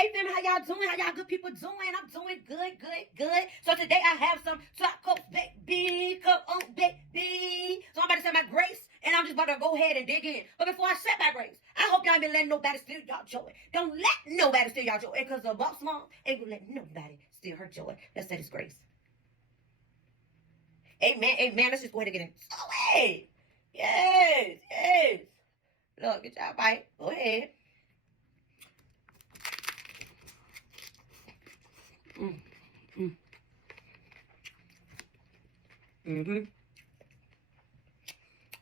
Hey, family, how y'all doing? How y'all good people doing? I'm doing good. So today I have some tacos, baby. Come on, baby. So I'm about to say my grace, and I'm just about to go ahead and dig in. But before I say my grace, I hope y'all ain't been letting nobody steal y'all joy. Don't let nobody steal y'all joy, because the boss mom ain't gonna let nobody steal her joy. Let's say this grace. Amen. Let's just go ahead and get in. Oh, hey. Yes. Look, get y'all bite. Go ahead.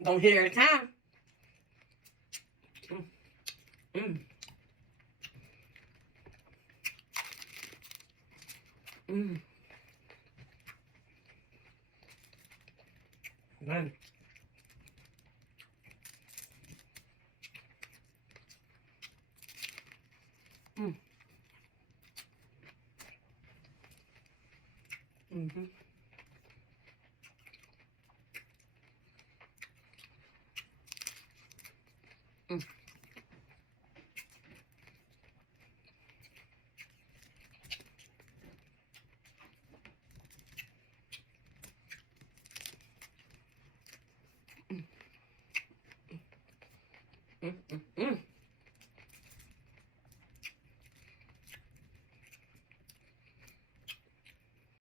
Don't hit every time. Man.